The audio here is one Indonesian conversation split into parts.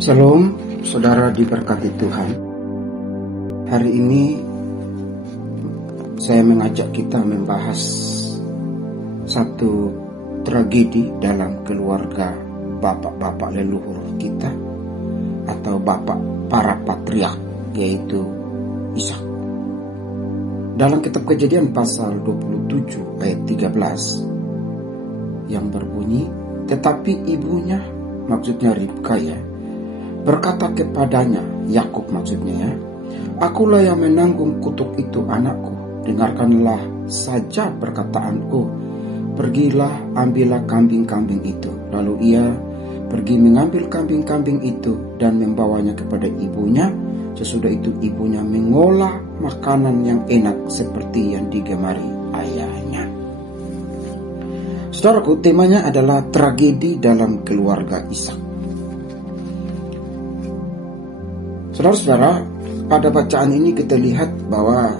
Shalom, saudara diberkati Tuhan. Hari ini saya mengajak kita membahas satu tragedi dalam keluarga bapak-bapak leluhur kita atau bapak para patriark, yaitu Ishak. Dalam kitab Kejadian pasal 27 ayat 13 yang berbunyi, tetapi ibunya, maksudnya Ribka berkata kepadanya, Yakub maksudnya akulah yang menanggung kutuk itu anakku, dengarkanlah saja perkataanku, pergilah ambillah kambing-kambing itu. Lalu ia pergi mengambil kambing-kambing itu dan membawanya kepada ibunya. Sesudah itu ibunya mengolah makanan yang enak seperti yang digemari ayahnya. Saudaraku, temanya adalah tragedi dalam keluarga Ishak. Saudara-saudara, pada bacaan ini kita lihat bahwa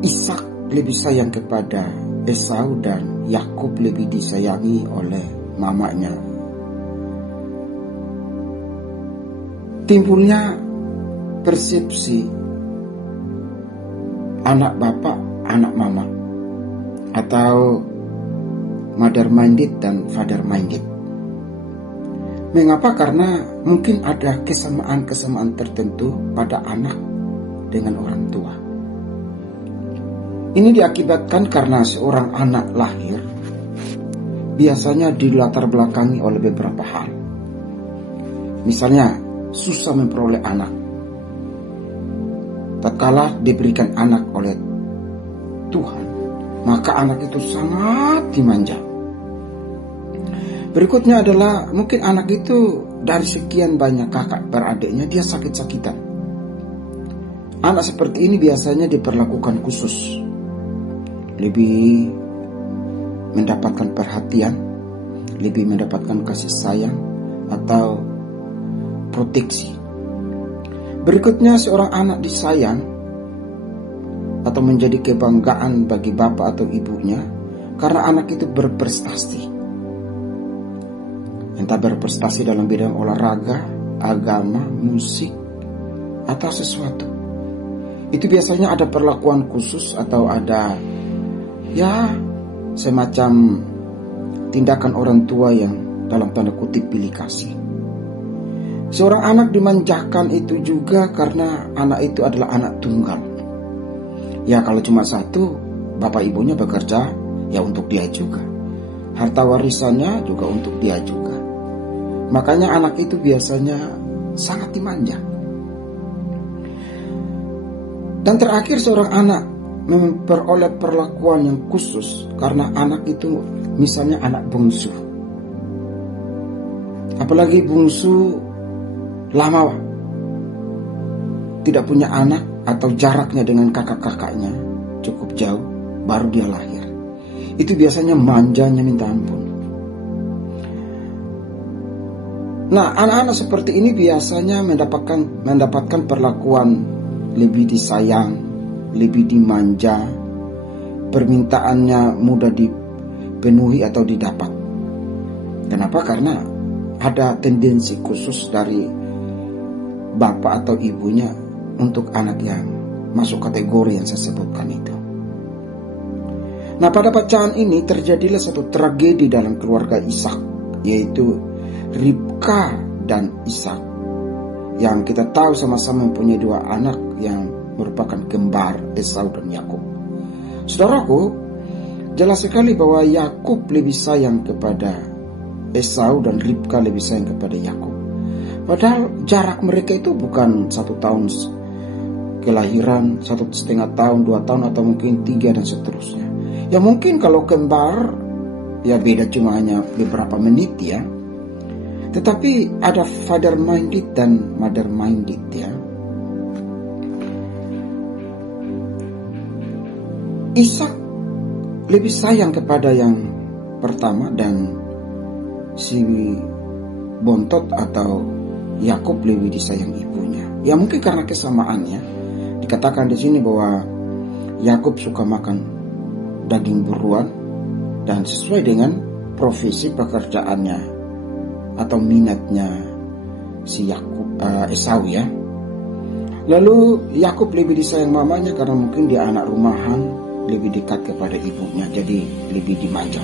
Ishak lebih sayang kepada Esau dan Yakub lebih disayangi oleh mamanya. Timbulnya persepsi anak bapak, anak mama, atau mother minded dan father minded. Mengapa? Karena mungkin ada kesamaan-kesamaan tertentu pada anak dengan orang tua. Ini diakibatkan karena seorang anak lahir biasanya dilatar belakangi oleh beberapa hal. Misalnya, susah memperoleh anak. Tatkala diberikan anak oleh Tuhan, maka anak itu sangat dimanja. Berikutnya adalah mungkin anak itu dari sekian banyak kakak beradiknya dia sakit-sakitan. Anak seperti ini biasanya diperlakukan khusus, lebih mendapatkan perhatian, lebih mendapatkan kasih sayang atau proteksi. Berikutnya seorang anak disayang atau menjadi kebanggaan bagi bapak atau ibunya karena anak itu berprestasi. Entah berprestasi dalam bidang olahraga, agama, musik, atau sesuatu. Itu biasanya ada perlakuan khusus atau ada semacam tindakan orang tua yang dalam tanda kutip pilih kasih. Seorang anak dimanjakan itu juga karena anak itu adalah anak tunggal. Ya, kalau cuma satu, bapak ibunya bekerja untuk dia juga. Harta warisannya juga untuk dia juga. Makanya anak itu biasanya sangat dimanja. Dan terakhir seorang anak memperoleh perlakuan yang khusus karena anak itu misalnya anak bungsu. Apalagi bungsu lama tidak punya anak atau jaraknya dengan kakak-kakaknya cukup jauh, baru dia lahir. Itu biasanya manjanya minta ampun. Nah, anak-anak seperti ini biasanya mendapatkan perlakuan lebih disayang, lebih dimanja, permintaannya mudah dipenuhi atau didapat. Kenapa? Karena ada tendensi khusus dari bapak atau ibunya untuk anak yang masuk kategori yang saya sebutkan itu. Nah, pada bacaan ini terjadilah satu tragedi dalam keluarga Ishak, yaitu Ribka dan Ishak, yang kita tahu sama-sama mempunyai dua anak yang merupakan kembar, Esau dan Yakub. Saudaraku, jelas sekali bahwa Yakub lebih sayang kepada Esau dan Ribka lebih sayang kepada Yakub. Padahal jarak mereka itu bukan 1 tahun kelahiran, 1,5 tahun, 2 tahun, atau mungkin 3 dan seterusnya. Ya mungkin kalau kembar beda cuma hanya beberapa menit Tetapi ada father minded dan mother minded Ishak lebih sayang kepada yang pertama dan si bontot atau Yakub lebih disayang ibunya. Ya mungkin karena kesamaannya. Dikatakan di sini bahwa Yakub suka makan daging buruan dan sesuai dengan profesi pekerjaannya atau minatnya si Esau ya. Lalu Yakub lebih disayang mamanya karena mungkin dia anak rumahan, lebih dekat kepada ibunya, jadi lebih dimanja.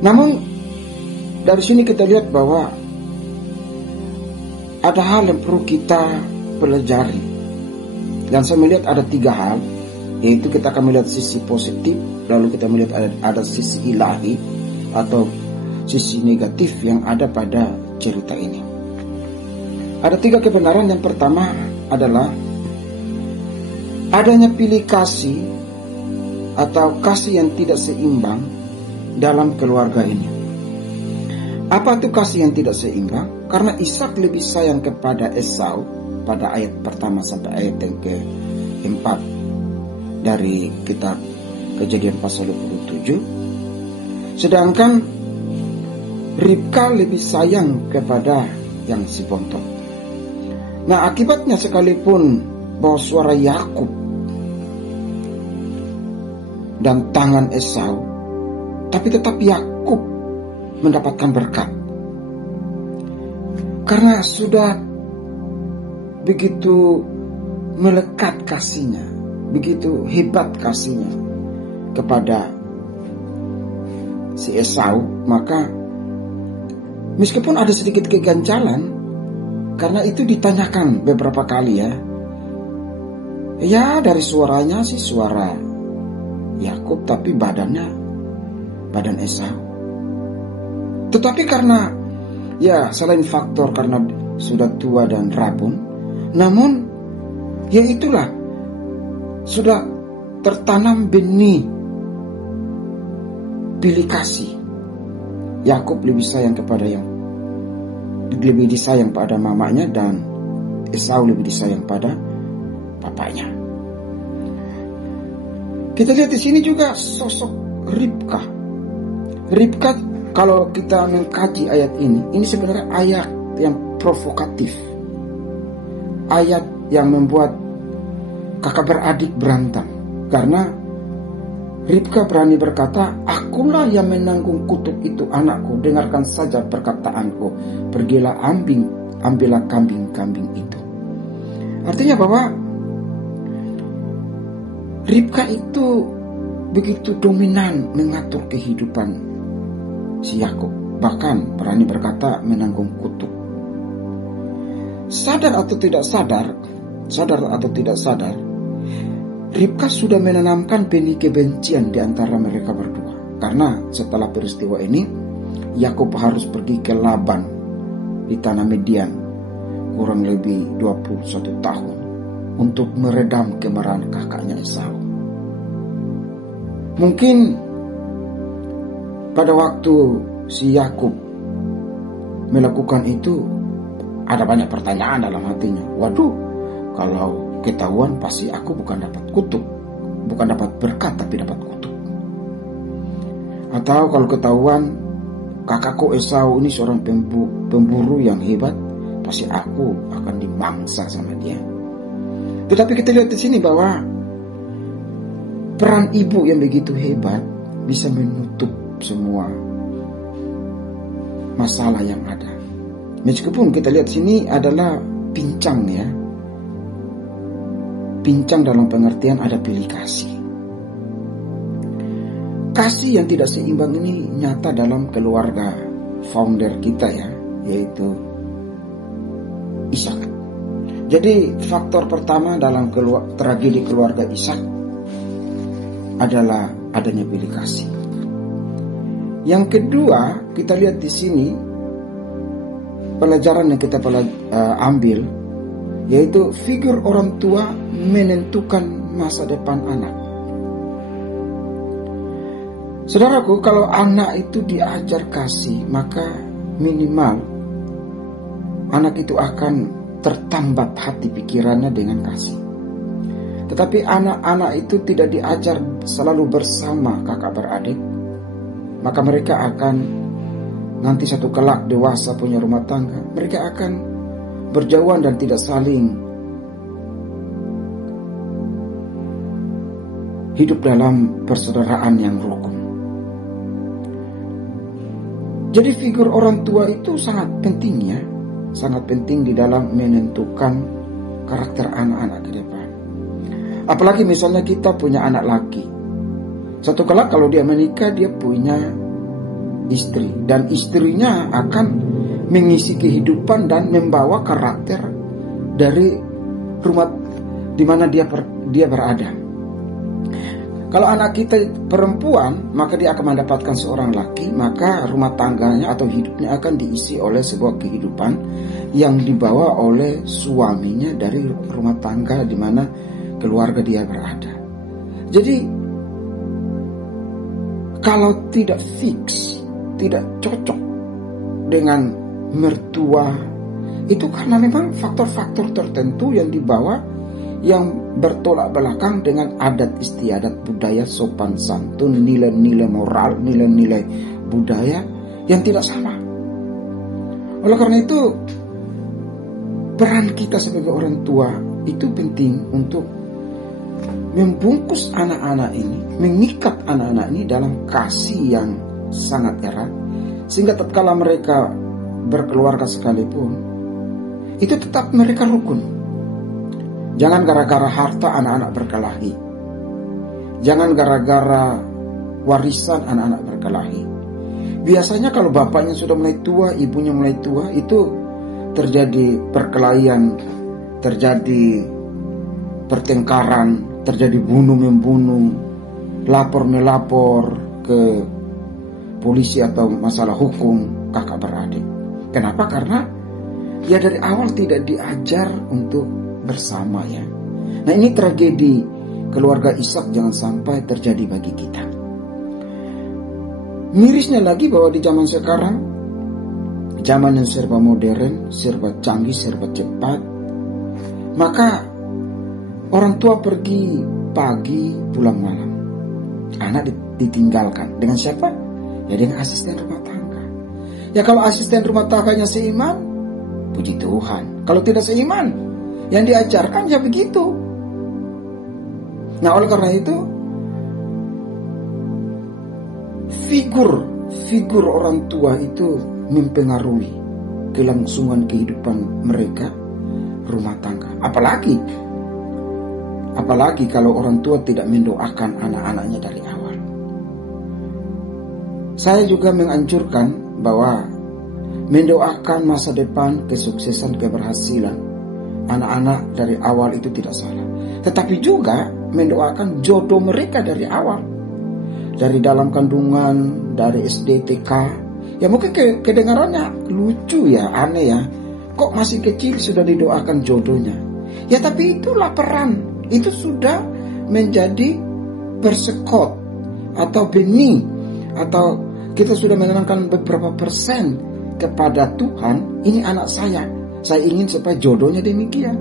Namun dari sini kita lihat bahwa ada hal yang perlu kita pelajari. Dan saya melihat ada 3 hal, yaitu kita akan melihat sisi positif, lalu kita melihat ada sisi ilahi atau sisi negatif yang ada pada cerita ini. Ada 3 kebenaran. Yang pertama adalah adanya pilih kasih atau kasih yang tidak seimbang dalam keluarga ini. Apa itu kasih yang tidak seimbang? Karena Ishak lebih sayang kepada Esau pada ayat pertama sampai ayat yang ke-4 dari kitab Kejadian pasal 27. Sedangkan Ribka lebih sayang kepada yang si bontot. Nah, akibatnya sekalipun bahwa suara Yakub dan tangan Esau, tapi tetap Yakub mendapatkan berkat. Karena sudah begitu melekat kasihnya, begitu hebat kasihnya kepada si Esau, maka meskipun ada sedikit keganjalan, karena itu ditanyakan beberapa kali ya dari suaranya sih suara Yakub, tapi badan Esau. Tetapi karena ya selain faktor karena sudah tua dan rabun, namun ya itulah sudah tertanam benih pilih kasih. Yakub lebih disayang pada mamanya, dan Esau lebih disayang pada papanya. Kita lihat di sini juga sosok Ribka. Ribka, kalau kita mengkaji ayat ini sebenarnya ayat yang provokatif. Ayat yang membuat kakak beradik berantem. Karena Ribka berani berkata, "Akulah yang menanggung kutuk itu anakku, dengarkan saja perkataanku. Pergilah ambillah kambing-kambing itu." Artinya bahwa Ribka itu begitu dominan mengatur kehidupan si Yakub. Bahkan berani berkata menanggung kutuk. Sadar atau tidak sadar, Ribka sudah menanamkan benih kebencian di antara mereka berdua. Karena setelah peristiwa ini, Yakub harus pergi ke Laban di tanah Midian kurang lebih 21 tahun untuk meredam kemarahan kakaknya Esau. Mungkin pada waktu si Yakub melakukan itu, ada banyak pertanyaan dalam hatinya. Waduh, kalau ketahuan pasti aku bukan dapat kutuk, bukan dapat berkat, tapi dapat kutuk. Atau kalau ketahuan kakakku Esau ini seorang pemburu yang hebat, pasti aku akan dimangsa sama dia. Tetapi kita lihat di sini bahwa peran ibu yang begitu hebat bisa menutup semua masalah yang ada. Meskipun kita lihat sini adalah pincang ya. Pincang dalam pengertian ada pilih kasih. Kasih yang tidak seimbang ini nyata dalam keluarga founder kita ya, yaitu Ishak. Jadi faktor pertama dalam tragedi keluarga Ishak adalah adanya pilih kasih. Yang kedua, kita lihat di sini pelajaran yang kita ambil, yaitu figur orang tua menentukan masa depan anak. Saudaraku, kalau anak itu diajar kasih, maka minimal anak itu akan tertambat hati pikirannya dengan kasih. Tetapi anak-anak itu tidak diajar selalu bersama kakak beradik, maka mereka akan nanti satu kelak dewasa punya rumah tangga, mereka akan berjauhan dan tidak saling hidup dalam persaudaraan yang rukun. Jadi figur orang tua itu sangat penting ya, sangat penting di dalam menentukan karakter anak-anak ke depan. Apalagi misalnya kita punya anak laki. Satu kala kalau dia menikah, dia punya istri, dan istrinya akan mengisi kehidupan dan membawa karakter dari rumah di mana dia berada. Kalau anak kita perempuan, maka dia akan mendapatkan seorang laki, maka rumah tangganya atau hidupnya akan diisi oleh sebuah kehidupan yang dibawa oleh suaminya dari rumah tangga di mana keluarga dia berada. Jadi kalau tidak fix, tidak cocok dengan mertua, itu karena memang faktor-faktor tertentu yang dibawa, yang bertolak belakang dengan adat istiadat, budaya, sopan santun, nilai-nilai moral, nilai-nilai budaya yang tidak sama. Oleh karena itu, peran kita sebagai orang tua itu penting untuk membungkus anak-anak ini, mengikat anak-anak ini dalam kasih yang sangat erat, sehingga tatkala mereka berkeluarga sekalipun, itu tetap mereka rukun. Jangan gara-gara harta anak-anak berkelahi. Jangan gara-gara warisan anak-anak berkelahi. Biasanya kalau bapaknya sudah mulai tua, ibunya mulai tua, itu terjadi perkelahian, terjadi pertengkaran, terjadi bunuh-membunuh, lapor-melapor ke polisi atau masalah hukum kakak beradik. Kenapa? Karena ya dari awal tidak diajar untuk bersama ya. Nah, ini tragedi keluarga Ishak jangan sampai terjadi bagi kita. Mirisnya lagi bahwa di zaman sekarang, zaman yang serba modern, serba canggih, serba cepat, maka orang tua pergi pagi pulang malam, anak ditinggalkan. Dengan siapa? Ya dengan asisten rumah tangga. Ya kalau asisten rumah tangganya seiman, puji Tuhan. Kalau tidak seiman, yang diajarkan ya begitu. Nah, oleh karena itu, figur orang tua itu mempengaruhi kelangsungan kehidupan mereka rumah tangga. Apalagi kalau orang tua tidak mendoakan anak-anaknya dari awal. Saya juga menganjurkan bahwa mendoakan masa depan, kesuksesan, keberhasilan anak-anak dari awal itu tidak salah. Tetapi juga mendoakan jodoh mereka dari awal. Dari dalam kandungan, dari SD, TK. Ya mungkin kedengarannya lucu ya, aneh ya. Kok masih kecil sudah didoakan jodohnya? Ya tapi itulah peran. Itu sudah menjadi persekot atau benih. Atau kita sudah menanamkan beberapa persen kepada Tuhan. Ini anak saya ingin supaya jodohnya demikian.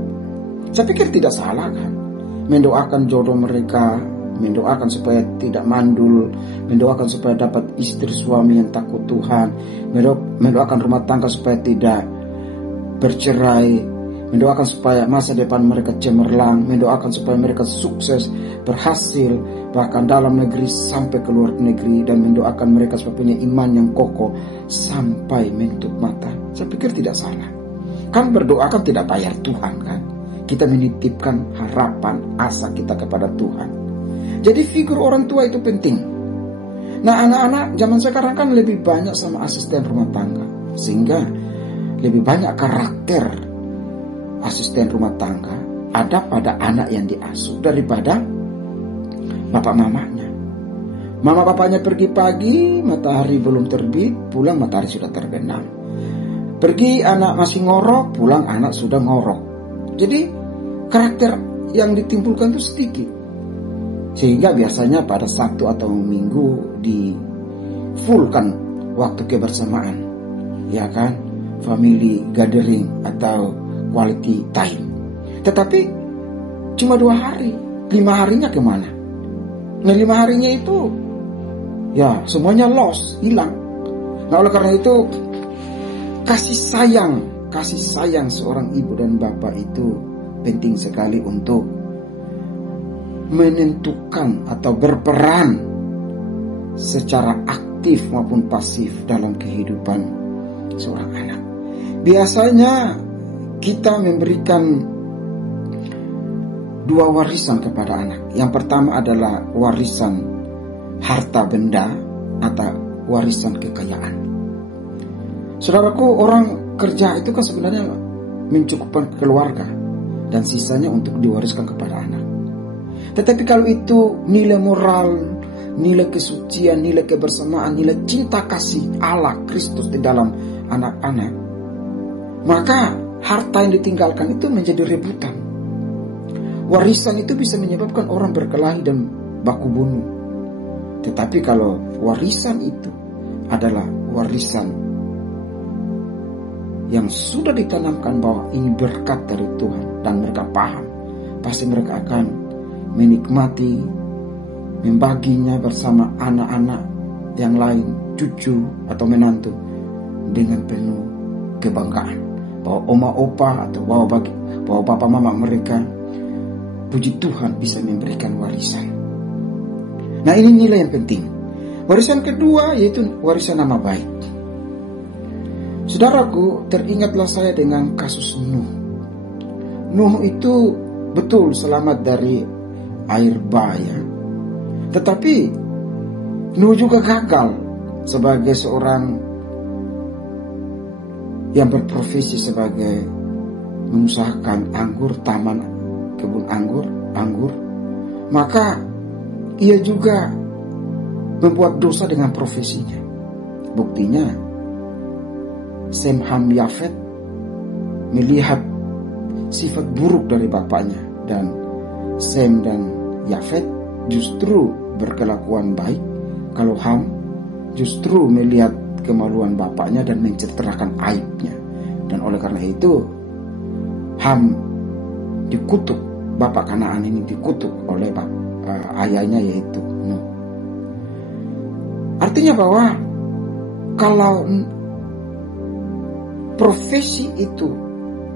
Saya pikir tidak salah kan, mendoakan jodoh mereka, mendoakan supaya tidak mandul, mendoakan supaya dapat istri suami yang takut Tuhan, mendoakan rumah tangga supaya tidak bercerai, mendoakan supaya masa depan mereka cemerlang, mendoakan supaya mereka sukses, berhasil, bahkan dalam negeri sampai ke luar negeri, dan mendoakan mereka supaya punya iman yang kokoh sampai menutup mata. Saya pikir tidak salah. Kan berdoa kan tidak bayar Tuhan kan. Kita menitipkan harapan, asa kita kepada Tuhan. Jadi figur orang tua itu penting. Nah, anak-anak zaman sekarang kan lebih banyak sama asisten rumah tangga, sehingga lebih banyak karakter asisten rumah tangga ada pada anak yang diasuh daripada bapak mamanya. Mama bapaknya pergi pagi, matahari belum terbit, pulang matahari sudah terbenam. Pergi anak masih ngorok, pulang anak sudah ngorok. Jadi karakter yang ditimbulkan itu sedikit. Sehingga biasanya pada Sabtu atau Minggu di fullkan waktu kebersamaan. Ya kan? Family gathering atau quality time. Tetapi cuma 2 hari. 5 harinya kemana? Nah 5 harinya itu ya semuanya lost, hilang. Nah oleh karena itu kasih sayang seorang ibu dan bapak itu penting sekali untuk menentukan atau berperan secara aktif aktif maupun pasif dalam kehidupan seorang anak. Biasanya kita memberikan dua warisan kepada anak. Yang pertama adalah warisan harta benda atau warisan kekayaan. Saudaraku, orang kerja itu kan sebenarnya mencukupkan keluarga dan sisanya untuk diwariskan kepada anak. Tetapi kalau itu nilai moral, nilai kesucian, nilai kebersamaan, nilai cinta kasih Allah Kristus di dalam anak-anak, maka harta yang ditinggalkan itu menjadi rebutan. Warisan itu bisa menyebabkan orang berkelahi dan baku bunuh. Tetapi kalau warisan itu adalah warisan yang sudah ditanamkan bahwa ini berkat dari Tuhan dan mereka paham, pasti mereka akan menikmati, membaginya bersama anak-anak yang lain, cucu atau menantu dengan penuh kebanggaan. Bahwa oma opa atau bahwa bapak mama mereka, puji Tuhan, bisa memberikan warisan. Nah, ini nilai yang penting. Warisan kedua yaitu warisan nama baik. Saudaraku, teringatlah saya dengan kasus Nuh. Nuh itu betul selamat dari air bah ya. Tetapi Nuh juga gagal sebagai seorang yang berprofesi sebagai mengusahakan anggur, taman kebun anggur. Maka ia juga membuat dosa dengan profesinya. Buktinya Sem, Ham, Yafet melihat sifat buruk dari bapaknya, dan Sem dan Yafet justru berkelakuan baik, kalau Ham justru melihat kemaluan bapaknya dan menceritakan aibnya. Dan oleh karena itu Ham dikutuk, bapak Kanaan ini dikutuk oleh ayahnya yaitu Nuh. Artinya bahwa kalau profesi itu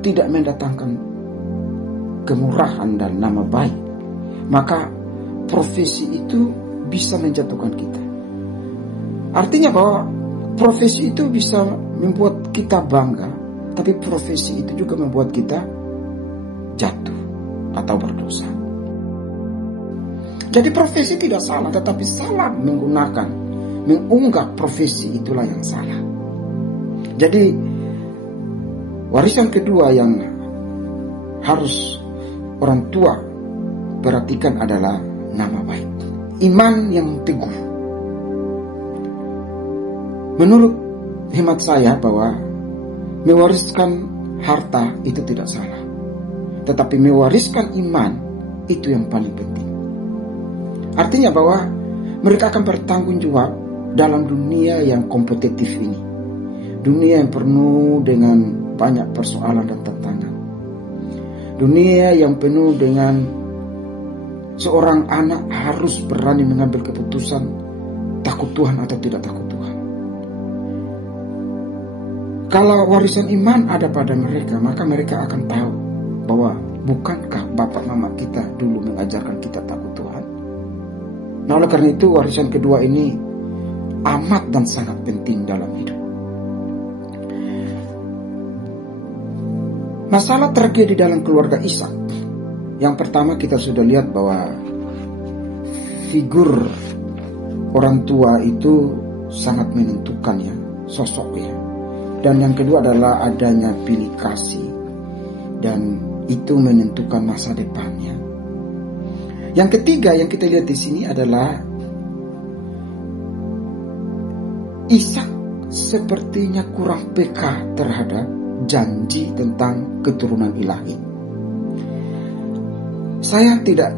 tidak mendatangkan kemurahan dan nama baik, maka profesi itu bisa menjatuhkan kita. Artinya bahwa profesi itu bisa membuat kita bangga, tapi profesi itu juga membuat kita jatuh atau berdosa. Jadi profesi tidak salah, tetapi salah mengunggah profesi itulah yang salah. Jadi warisan kedua yang harus orang tua perhatikan adalah nama baik, iman yang teguh. Menurut hemat saya bahwa mewariskan harta itu tidak salah, tetapi mewariskan iman itu yang paling penting. Artinya bahwa mereka akan bertanggung jawab dalam dunia yang kompetitif ini, dunia yang penuh dengan banyak persoalan dan tantangan, dunia yang penuh dengan seorang anak harus berani mengambil keputusan takut Tuhan atau tidak takut Tuhan. Kalau warisan iman ada pada mereka, maka mereka akan tahu bahwa bukankah bapak mama kita dulu mengajarkan kita takut Tuhan. Nah, oleh karena itu warisan kedua ini amat dan sangat penting dalam hidup. Masalah terjadi dalam keluarga Ishak. Yang pertama kita sudah lihat bahwa figur orang tua itu sangat menentukan ya, sosoknya. Dan yang kedua adalah adanya pilih kasih, dan itu menentukan masa depannya. Yang ketiga yang kita lihat di sini adalah Ishak sepertinya kurang peka terhadap janji tentang keturunan ilahi. Saya tidak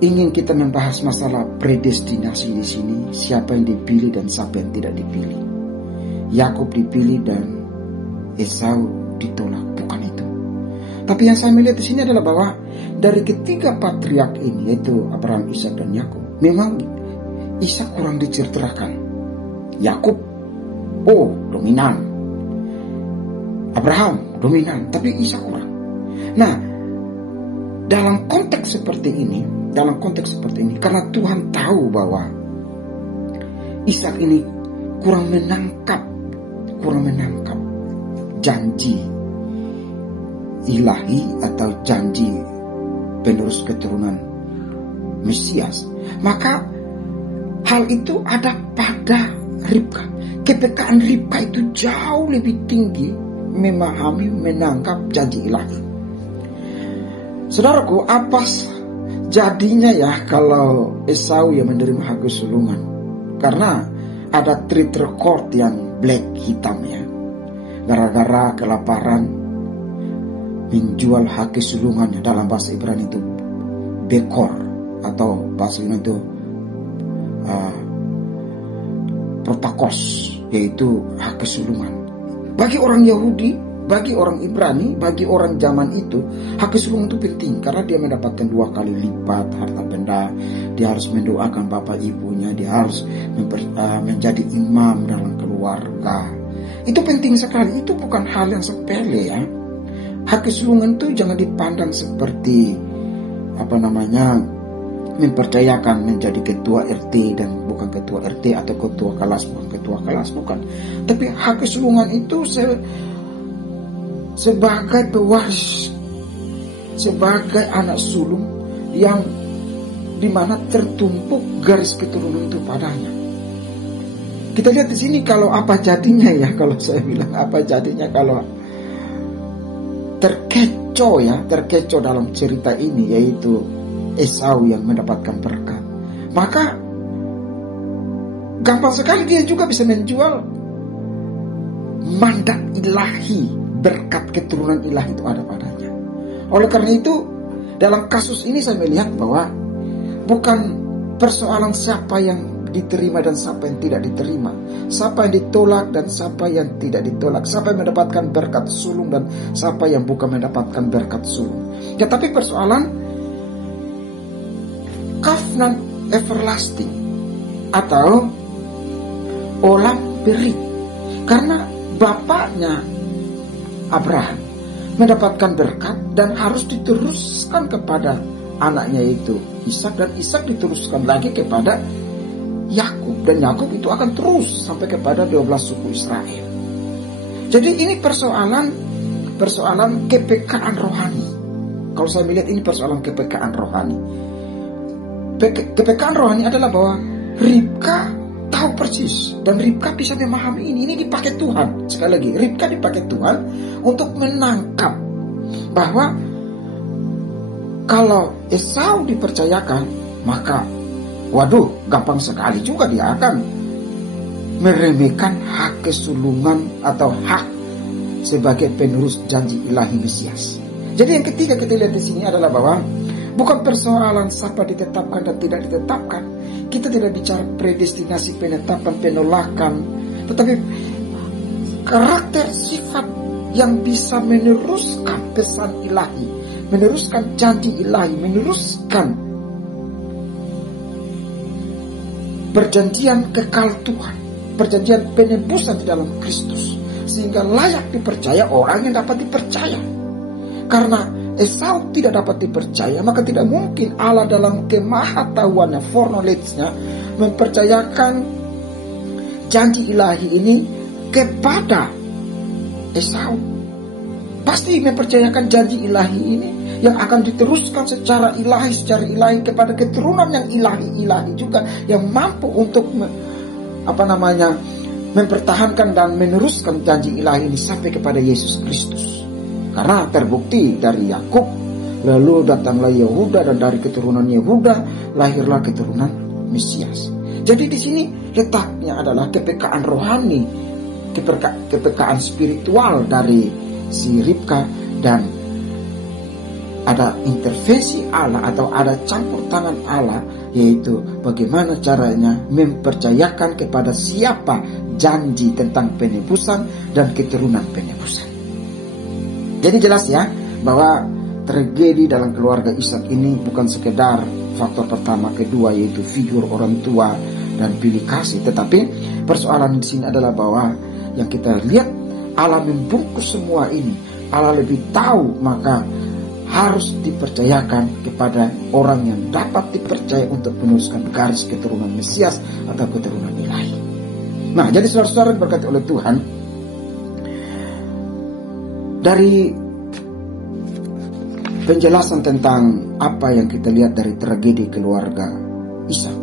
ingin kita membahas masalah predestinasi di sini, siapa yang dipilih dan siapa yang tidak dipilih. Yakub dipilih dan Esau ditolak, bukan itu. Tapi yang saya melihat di sini adalah bahwa dari ketiga patriark ini, yaitu Abraham, Ishak dan Yakub, memang Ishak kurang diceritakan. Yakub dominan, Abraham dominan, tapi Ishak kurang. Nah, dalam konteks seperti ini, karena Tuhan tahu bahwa Ishak ini kurang menangkap janji ilahi atau janji penerus keturunan Mesias. Maka hal itu ada pada Ribka. Kepekaan Ribka itu jauh lebih tinggi memahami, menangkap janji ilahi. Saudaraku, apa jadinya ya kalau Esau yang menerima hak kesulungan? Karena ada track record yang black hitam ya. Gara-gara kelaparan menjual hak kesulungannya, dalam bahasa Ibrani itu bekor, atau bahasa Yunani itu protakos, yaitu hak kesulungan. Bagi orang Yahudi, bagi orang Ibrani, bagi orang zaman itu, hak kesulungan itu penting karena dia mendapatkan 2 kali lipat harta benda. Dia harus mendoakan bapak ibunya, dia harus menjadi imam dalam keluarga. Itu penting sekali, itu bukan hal yang sepele ya. Hak kesulungan itu jangan dipandang seperti mempercayakan menjadi ketua RT dan bukan ketua RT, atau ketua kelas bukan ketua kelas, bukan. Tapi hak kesulungan itu sebagai pewaris, sebagai anak sulung yang dimana tertumpuk garis keturunan itu padanya. Kita lihat di sini kalau apa jadinya ya, kalau saya bilang apa jadinya kalau terkecoh dalam cerita ini, yaitu Esau yang mendapatkan berkat. Maka gampang sekali dia juga bisa menjual mandat ilahi, berkat keturunan ilahi itu ada padanya. Oleh karena itu, dalam kasus ini saya melihat bahwa bukan persoalan siapa yang diterima dan siapa yang tidak diterima, siapa yang ditolak dan siapa yang tidak ditolak, siapa yang mendapatkan berkat sulung dan siapa yang bukan mendapatkan berkat sulung. Tetapi persoalan covenant everlasting atau olam berit, karena bapaknya Abraham mendapatkan berkat dan harus diteruskan kepada anaknya yaitu Ishak, dan Ishak diteruskan lagi kepada Yakub, dan Yakub itu akan terus sampai kepada 12 suku Israel. Jadi ini persoalan kepekaan rohani. Kalau saya melihat ini persoalan kepekaan rohani. Kepekaan rohani adalah bahwa Ribka tahu persis, dan Ribka bisa memahami ini dipakai Tuhan. Sekali lagi, Ribka dipakai Tuhan untuk menangkap bahwa kalau Esau dipercayakan, maka waduh, gampang sekali juga dia akan meremehkan hak kesulungan atau hak sebagai penerus janji ilahi Mesias. Jadi yang ketiga kita lihat di sini adalah bahwa bukan persoalan siapa ditetapkan dan tidak ditetapkan. Kita tidak bicara predestinasi, penetapan, penolakan, tetapi karakter sifat yang bisa meneruskan pesan ilahi, meneruskan janji ilahi, meneruskan perjanjian kekal Tuhan, perjanjian penebusan di dalam Kristus, sehingga layak dipercaya orang yang dapat dipercaya. Karena Esau tidak dapat dipercaya, maka tidak mungkin Allah dalam kemahatauannya, foreknowledge-nya, mempercayakan janji ilahi ini kepada Esau. Pasti mempercayakan janji ilahi ini yang akan diteruskan secara ilahi kepada keturunan yang ilahi juga, yang mampu untuk mempertahankan dan meneruskan janji ilahi ini sampai kepada Yesus Kristus. Karena terbukti dari Yakub, lalu datanglah Yehuda, dan dari keturunan Yehuda lahirlah keturunan Mesias. Jadi di sini letaknya adalah kepekaan rohani, kepekaan spiritual dari si Ribka, dan ada intervensi Allah atau ada campur tangan Allah, yaitu bagaimana caranya mempercayakan kepada siapa janji tentang penebusan dan keturunan penebusan. Jadi jelas ya bahwa tragedi dalam keluarga Ishak ini bukan sekedar faktor pertama, kedua yaitu figur orang tua dan bilik kasih, tetapi persoalan di sini adalah bahwa yang kita lihat Allah membungkus semua ini. Allah lebih tahu, maka harus dipercayakan kepada orang yang dapat dipercaya untuk meneruskan garis keturunan Mesias atau keturunan ilahi. Nah, jadi saudara-saudara berkati oleh Tuhan, dari penjelasan tentang apa yang kita lihat dari tragedi keluarga Ishak,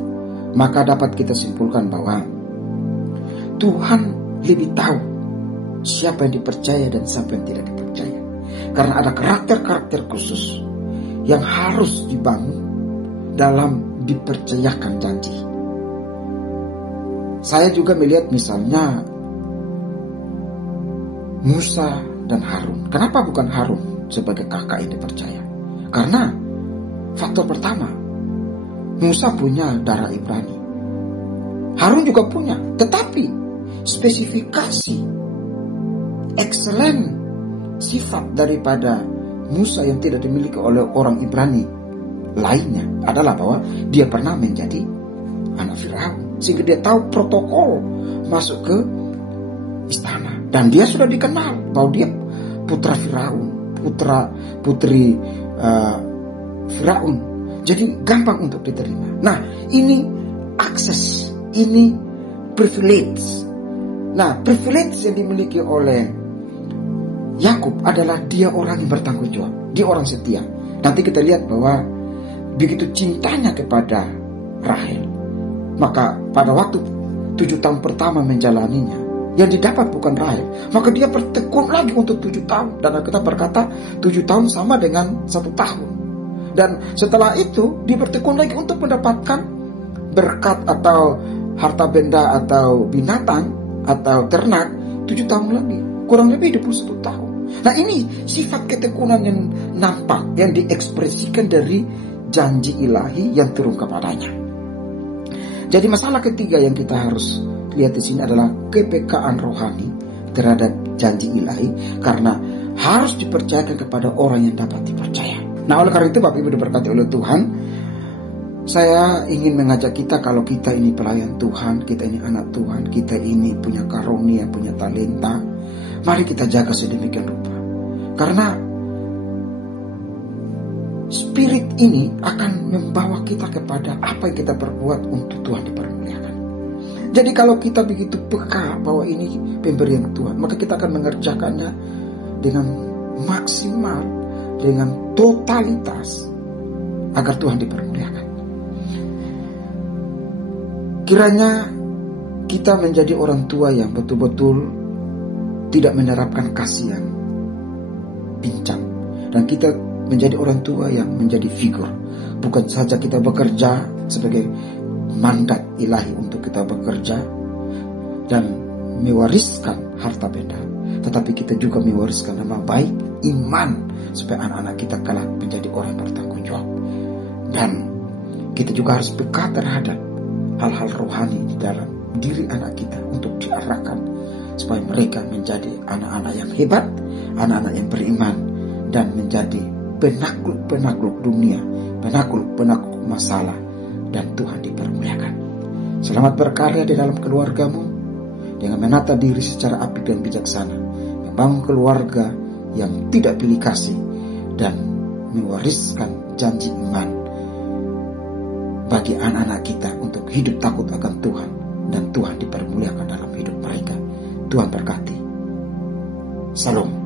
maka dapat kita simpulkan bahwa Tuhan lebih tahu siapa yang dipercaya dan siapa yang tidak dipercaya. Karena ada karakter-karakter khusus yang harus dibangun dalam dipercayakan janji. Saya juga melihat misalnya Musa dan Harun. Kenapa bukan Harun sebagai kakak yang dipercaya? Karena faktor pertama, Musa punya darah Ibrani, Harun juga punya, tetapi spesifikasi excellent sifat daripada Musa yang tidak dimiliki oleh orang Ibrani lainnya adalah bahwa dia pernah menjadi anak Firaun, sehingga dia tahu protokol masuk ke istana, dan dia sudah dikenal bahwa dia putra Firaun, putri Firaun. Jadi gampang untuk diterima. Nah, ini akses, ini privilege. Nah, privilege yang dimiliki oleh Yakub adalah dia orang yang bertanggung jawab, dia orang setia. Nanti kita lihat bahwa begitu cintanya kepada Rahel, maka pada waktu 7 tahun pertama menjalaninya, yang didapat bukan Rahel, maka dia bertekun lagi untuk 7 tahun. Dan kita berkata 7 tahun sama dengan 1 tahun. Dan setelah itu dia bertekun lagi untuk mendapatkan berkat atau harta benda atau binatang atau ternak 7 tahun lagi, kurang lebih 21 tahun. Nah, ini sifat ketekunan yang nampak, yang diekspresikan dari janji ilahi yang terungkap padanya. Jadi masalah ketiga yang kita harus lihat di sini adalah kepekaan rohani terhadap janji ilahi, karena harus dipercayakan kepada orang yang dapat dipercaya. Nah, oleh karena itu Bapak Ibu diberkati oleh Tuhan, saya ingin mengajak kita, kalau kita ini pelayan Tuhan, kita ini anak Tuhan, kita ini punya karunia, punya talenta, mari kita jaga sedemikian rupa. Karena spirit ini akan membawa kita kepada apa yang kita perbuat untuk Tuhan dipermuliakan. Jadi kalau kita begitu peka bahwa ini pemberian Tuhan, maka kita akan mengerjakannya dengan maksimal, dengan totalitas, agar Tuhan dipermuliakan. Kiranya kita menjadi orang tua yang betul-betul tidak menerapkan kasih yang pincang, dan kita menjadi orang tua yang menjadi figur. Bukan saja kita bekerja sebagai mandat ilahi untuk kita bekerja dan mewariskan harta benda, tetapi kita juga mewariskan nama baik, iman, supaya anak-anak kita kelak menjadi orang bertanggung jawab. Dan kita juga harus peka terhadap hal-hal rohani di dalam diri anak kita untuk diarahkan supaya mereka menjadi anak-anak yang hebat, anak-anak yang beriman, dan menjadi penakluk-penakluk dunia, penakluk-penakluk masalah, dan Tuhan dipermuliakan. Selamat berkarya di dalam keluargamu dengan menata diri secara apik dan bijaksana, membangun keluarga yang tidak pilih kasih, dan mewariskan janji iman bagi anak-anak kita untuk hidup takut akan Tuhan, dan Tuhan dipermuliakan dalam hidup mereka. Tuhan berkati. Salam.